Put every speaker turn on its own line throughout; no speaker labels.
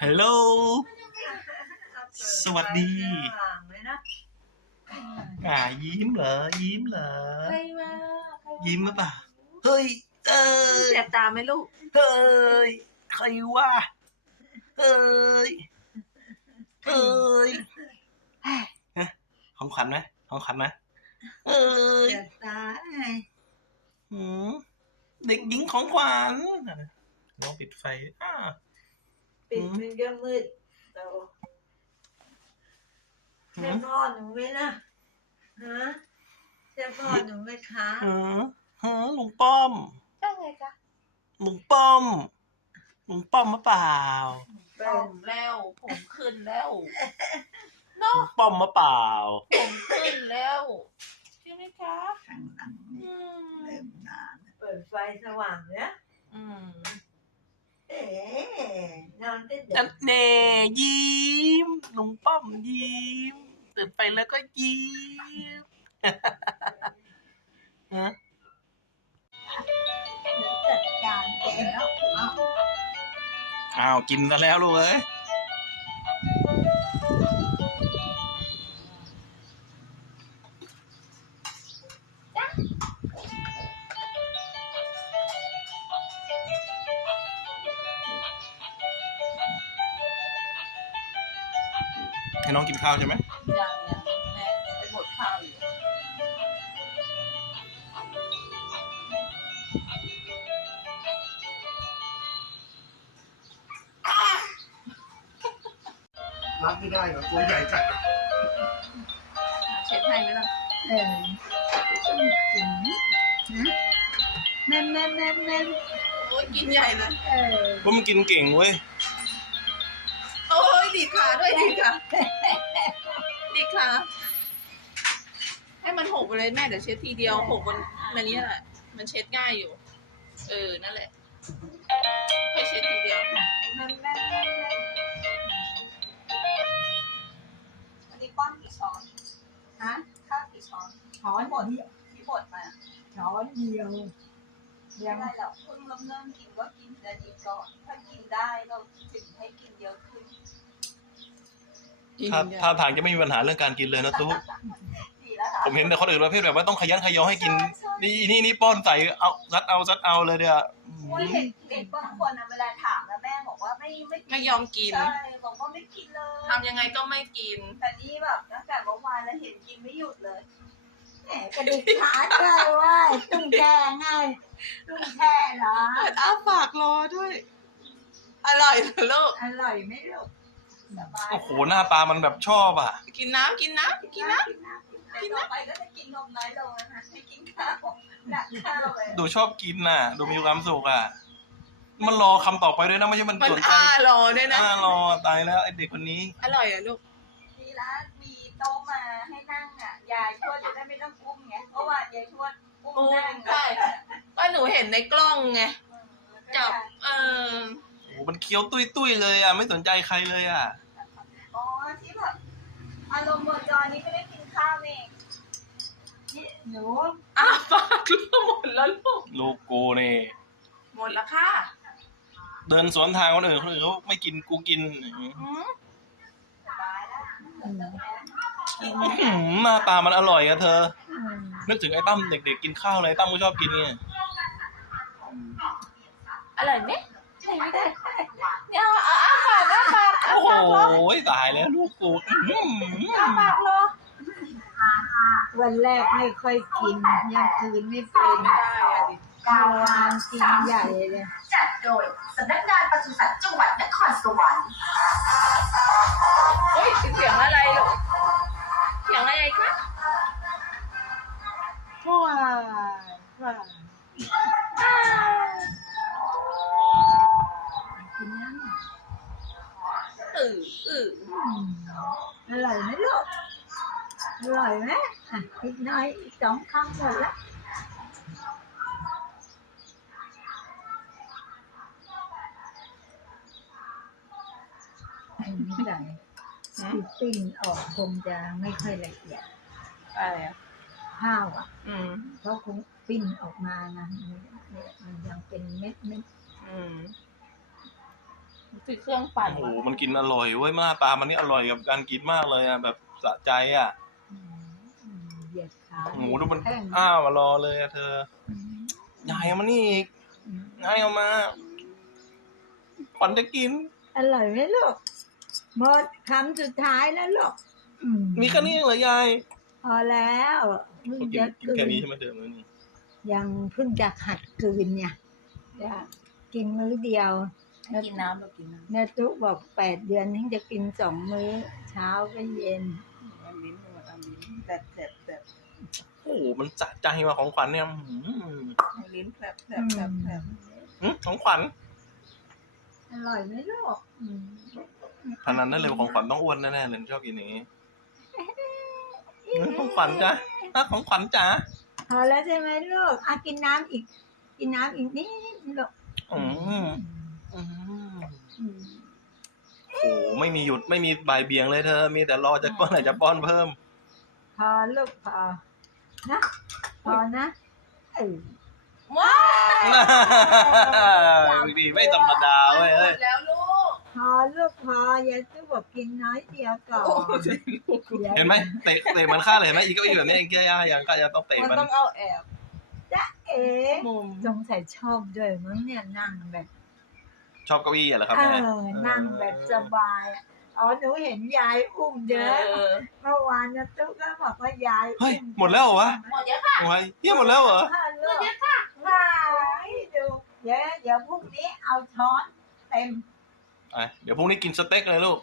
ฮัลโหลสวัสดียิ้มเหรอยิ้มเหรอยิ้มหรือเปล่าเฮ้ย
แสบตาไหมลูก
เฮ้ยใครวะเฮ้ยของขวัญไหมของขวัญไหม
แสบตา
เด็กหญิงของขวัญน้องปิดไฟ
ปิดมันก็มืดใช่พ่อหนูไหมล่ะฮะใช่พ่อหนูไหมคะ
ลุงป้อม
ใช่ไงจ๊ะ
ลุงป้อมมาเปล่า
ป้อมแล้วผมขึ้นแล้ว
เนาะป้อมมาเปล่า
ผมขึ้นแล้วใช่ไหมคะเปิดไฟสว่างเนี่ยนอนเต้นเด็ก
เน่ยิ้มลุงป้อมยิ้มตื่นไปแล้วก็ยิ้ม
จัดการแกแล้ว
อ้าวกินซะแล้วลูกเอ้ยให้น้องกินข้าวใช่ไหม
ยังแม่ไปบดข้าวอยู่
รับไม่ได้เหรอตัวใหญ่จัด
เช็ดให้ไหมล่ะแม่โอ้ยกินใหญ่เลย
ว่ามันกินเก่งเว้ย
โอ้ยดีขาด้วยดีขาให้มันหกไปเลยแม่เดี๋ยวเช็ดทีเดียวหกบนมันนี้แหละมันเช็ดง่ายอยู่นั่นแหละให้เช็ดทีเดียว
วันนี้ป้อนกี่ช้อนฮะข้าวกี่ช้อน
ช้อนหมด
ที่บดมา
ช้อนเดียว
ยังไงเราเพิ่งเริ่มกินก็กินแต่ดีก่อนถ้ากินได้เราถึงให้กินเยอะขึ้น
ถ้าทางจะไม่มีปัญหาเรื่องการกินเลยนะตุ๊กผมเห็นแต่คนอื่นประเภทแบบว่าต้องขยันขยอให้กินนี่ป้อนใส่เอาซัดเอาเลยเนี่ย
เห็นเด็กบางคนนะเวลาถามนะแม่บอกว่า
ไม่ยอมกิน
ใช่บอกว่าไม่กินเลย
ทำยังไงก็ไม่กิน
แต่นี่แบบตั้งแต่เมื่อวานแล้วเห็นกินไม่หยุดเลย
แหมกระดิกขาเลยว่าตุ้งแช่ไงตุ้งแช่เหรอ
อ้าปากรอด้วยอร่อยเหรอลูก
อร่อยไหมลูก
โอ้โหหน้าตามันแบบชอบอ่ะ
กินน้ำ
ไปก็จะกินนมน้อยลงนะคะให้กินข้าวหนักข้าวเลย
ดูชอบกินน่ะดูมีความสุขอ่ะมันรอคำต่อไปด้วยนะไม่ใช่มัน
สนใจรอด้วยนะ
รอตายแล้วไอเด็กคนนี้
อร่อยอ่ะลูก
ทีละมีโต๊ะมาให้นั่งอ่ะยายทวดจะได้ไม่ต้องอุ้มไงเพราะว่ายายทวดอุ้มนั่ง
ใช่ก็หนูเห็นในกล้องไงจับ
โอ้มันเคี้ยวตุ้ยเลยอ่ะไม่สนใจใครเลยอ่ะ
อ๋อที่แบบอารมณ์บนจอนี้ไม่ได้กินข้าวเอง
หนูปากลูกหมดแล้ว
ลูกกูนี่
หมดแล้วค่ะ
เดินสวนทางคนอื่นเขาไม่กินกูกินหน้าตามันอร่อยอะเธอนึกถึงไอ้ตั้มเด็กๆกินข้าวอะไรตั้มก็ชอบกินเนี่ย
อร่อยไหมไม่ได้เนี่ยปาก
โอ้โหตายแล้วลูกกู
ปากรอ
วันแรกไม่ค่อยกินยังคืนไม่เป็นกาวานกินใหญ่เลย
จัดโดยสำนักงานปศุสัตว์จังหวัดนครสวรรค์
เฮ้ยเสียงอะไรลูกเสียงอะไรคะ
ว้ากินยังอร่อยไหมลูกอร่อยไหมอีกหน่อยอีก2 คำหมดแล้วไม่ได้ปิ้งออกคงจะไม่ค่อยละเอียด
อะไรอ่ะ
ข้าวอ่ะเพราะคงปิ้งออกมานะมันยังเป็นเม็ด
ซื้อเครื่องปั่น
โอ้โหมันกินอร่อยเว้ยหน้าตามันนี่อร่อยกับการกินมากเลยอะแบบสะใจอ่ะ
เหยียดขา
โอ้โหดูมัน
แข้ง
อ้าวมารอเลยอะเธอ ยายเอามานี่อีกยายเอามาขวัญจะกิน
อร่อยไหมลูกหมดคำสุดท้ายแล้วลูก
มีแค่นี้เองเหรอยาย
พอแล้วเพิ่ง
กิน
จะ
กิน
กลื
แค่
น
นี้ใช่ไหมเดิมแล้วนี่
ยังเพิ่งจะหัดกลืนเนี่ยจะกินมื้อเดียว
กินน้ำเรากินน้
แม่ตุ๊กบอก8 เดือนถึงจะกิน2 มื้อ เช้ากับเย็น
ำอันลิ้นอันลิ้นแบบ
โอ้โหมันสะใจว่ะของขวัญเนี่ย
ลิ้นแบบ
ของขวัญ
อร่อยไหมลูก
พนันได้เลยว่าของขวัญต้องอ้วนแน่ๆเลยชอบกินอย่างนี้ของขวัญจ้ะของขวัญจ๋า
พอแล้วใช่ไหมลูกกินน้ำอีก กินน้ำอีกนิดลูก
อืมโอ้โหไม่มีหยุดไม่มีบ่ายเบี่ยงเลยเธอ มีแต่รอจะป้อนไหนจะป้อนเพิ่ม
พอลูกพอนะพอนะ
ว้า
ดีไม่ธรรมดาเว้ยเอ้ย
แล้วลูก
พอลูกพอยายตู้บอกกินน้อยเดียวก่อน
เห็นไหมเตะมันฆ่าเลยเห็นไหมอีกเก็อีแบบนี้เองแก้ยากอย่างก็จะต้องเตะ
มัน
มัน
ต้องเอาแอบ
จ๊ะเอ๋
มุม
สงสัยชอบด้วยมั้งเนี่ยนั่งแบบ
ชอบเก้าอี้เหรอครับ
เอ
แม่
อนั่งแบบสบายอะอ๋อหนูเห็นยายอุ้มเยอะเมื่อวานนะตุ๊กก็บอกว่ายาย
เฮ้ยหมดแล้วเหรอวะ
หมดเยอะค่ะ
โอ้ยเฮียหมดแล้วเหรอ
หมดเยอะค่ะว้ายดูเดี๋ยวพรุ่งนี้เอาช้อนเต็ม
เดี๋ยวพรุ่งนี้กินสเต็กเลยลูก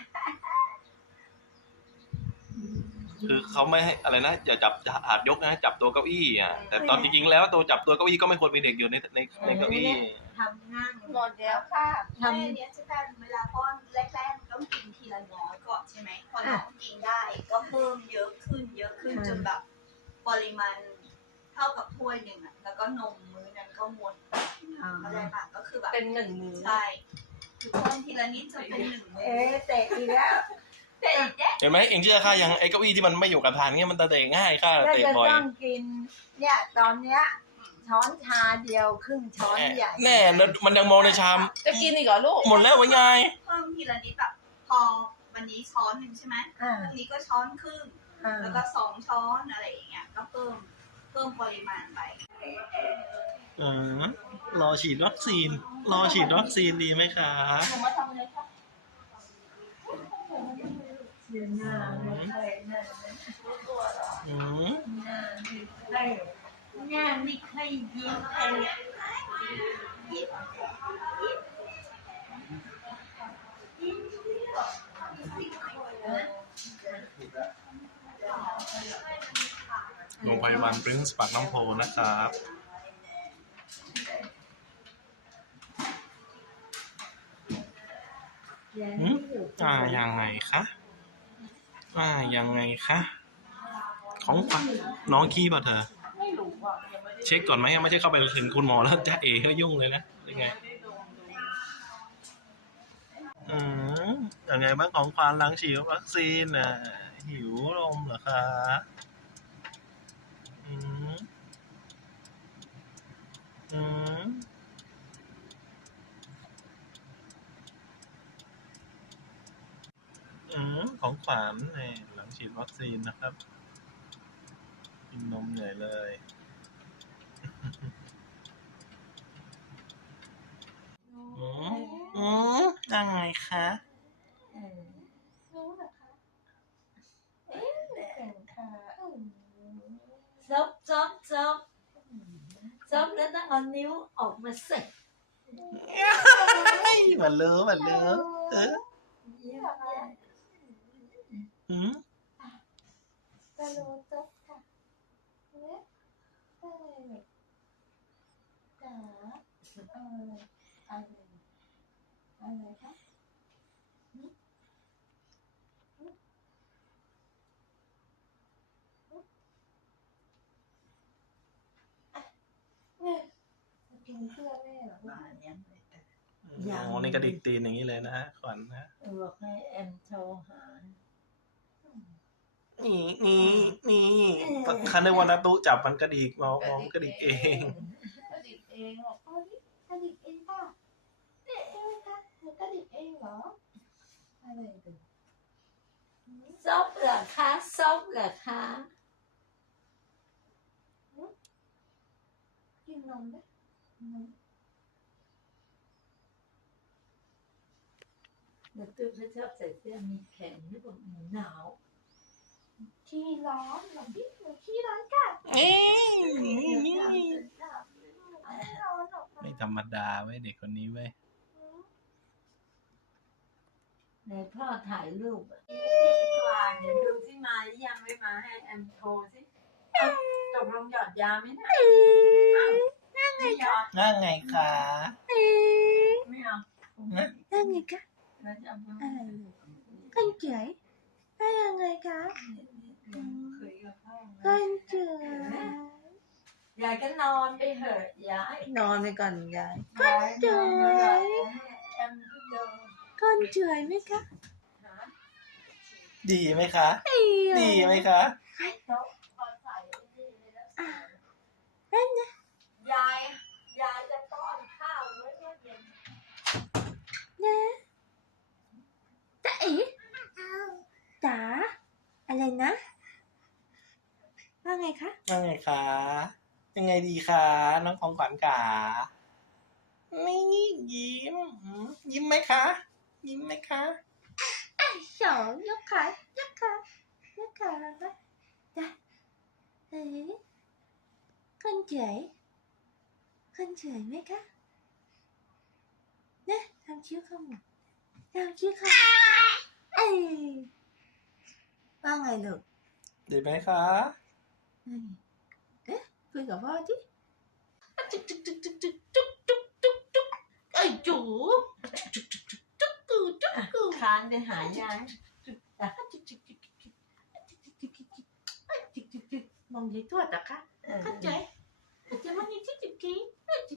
คือเขาไม่ให้อะไรนะอย่าจับหาดยกนะจับตัวเก้าอี้อ่ะแต่ตอนจริงๆแล้วตัวจับตัวเก้าอี้ก็ไม่ควรมีเด็กอยู่ในเก้าอี้
ทำง่าย
หมดแล้วค่ะ
แม่เนี้ยจะเป็นเวลาป้อนแรกๆต้องกินทีละน้อยก่อนใช่ไหมพอน้องกินได้ก็เพิ่มเยอะขึ้นจนแบบปริมาณเท่ากับถ้วยหนึ่งอ่ะแล้วก็นมมื้อนั้นก็หมดเข้าใจปะก็คือแบบ
เป็น1 มื้อ
ใช่คือป้อนทีละนิดจนเป็น1 มื้อ
เตะอีกแล้ว
แต่เจ๊
เห็นไหมเองเชื่อข้ายังไอ้เก้าอี้ที่มันไม่อยู่กับทานเนี่ยมันเตะง่ายข้า
ก็
เตะ
จะ
บ่อย
ต้องกินเนี่ยตอนเนี้ยช้อนชาเดียวครึ่งช้อนใหญ่
แน่มันยังมองในชาม
จะกินอีกเหรอลูก
หมดแล้ววะยาย
เพิ่มทีละนิดแบบพอวันนี้ช้อนหนึ่งใช่ไหม
อ่า
พรุ่งนี้ก็ช้อนครึ่ง
อ่า
แล้วก็2 ช้อนอะไรอย่างเงี้ยก็เพิ่มปริมาณไป
รอฉีดวัคซีนดีไหมคะ
หนูมาทำเลยค่ะ
เดือนหน้าไม่ค่อยนั่นนะ
อืม
หน้าไม่ค่อยยิ้มเลย
โรงพยาบาลปรินซ์ปากน้ำโพนะครับ ยังไงคะยังไงคะของฝากน้องขี้ป่ะเธอ
ไม่รู้อ่ะยังไม่ได้
เช็คก่อนไหมไม่ใช่เข้าไปถึงคุณหมอแล้วจ้าเอ๋ก็ยุ่งเลยนะยังไง ยังไงบ้างของควานหลังฉีดวัคซีนน่ะหิวลมเหรอคะของขวัญเนี่ยหลังฉีดวัคซีนนะครับกินนมเหนื่อยเลยยังไงคะ
รู้เหรอคะเอ๊ะเป็นค่ะ
ซบแล้วต้องเอานิ้วออกมาสิ
มันเลือ
ยิ้ม
จะรู้จบค่ะเนี่ยอะไรจ๋าอะไรคะเนี่ยจะกินเสื้อแม่เหรอ
โอ้นี่กระดิกตีนอย่างนี้เลยนะฮะขวัญนะ
บอกให้แอมโทรหา
นี่คันในวันตุจับมันกระดิกมองกระดิกเอง
กระดิกเองหรอกกระดิกเองป่ะเนี่ยเองค่ะหนูกระดิกเอ
อะไรดูซบเหรอคะซบเหรอคะกินนมได้เดี๋ยวตู้เขาชอบใส่เสื้อมีแขนที่บอกหนาวขี้ร้อนหรอพี่หนูขี้ร้อนกัด
เอ้ย
นี่
ไม่ธรรมดาเว้ยเด็กคนนี้เว้ย
ในพ่อถ่ายรูปดีกว่าเดี๋ยวดูที่มาหรือยังไม่มาให้แอมโทรสิตกลงหยอดยาไหมเนี่ยไม่หยอด
นั่งไงคะ
ไม่เอา
นั่นไงคะ
แล้วจะเอาไป
อะไรเลยกันเจ๋ยได้ยังไงคะ
คุยกับพ่อ
กันเจ๋ย
ยายก็นอนไปเหอะยาย
นอนไปก่อนยาย
ยายนอนไปเหอะแอมก็เดิน
กันเจ๋ยไหมคะ
หา
ดีไหมคะ
เอี่ยว
ดีไหมคะ
โต๊ะพอใส่ไอ้นี่เลยแล้ว
นั่นนะ
ยายจะป้อนข้าวไว้เมื่อเย็น
นะจ๊ะเอ๋จ๋าอะไรนะว่าไงคะ
นั่งไงคะยังไงดีคะ น้องของขวัญกานี่ยิ้มยิ้มไหมคะ ยิ้มไหมคะ
สองยกขายกขายกขาจ้ะเอ๋กันเจ๋ยกันเจ๋ยไหมคะนะทำคิ้วขมวดทำคิ้วขมวดเอ้ยว่าไงลูก
ดีไหมคะ
เอ๊ะคุยกับพ่อดิ
จุกจุกจุกจุกจุกจุกจุกจุกจุกไอ้จูจุกจุกจุกจุกจุกจุกจุก
คานไปหายาย
มองยายทวดเหรอคะเข้าใจแต่จะมันยังที่จุดกี้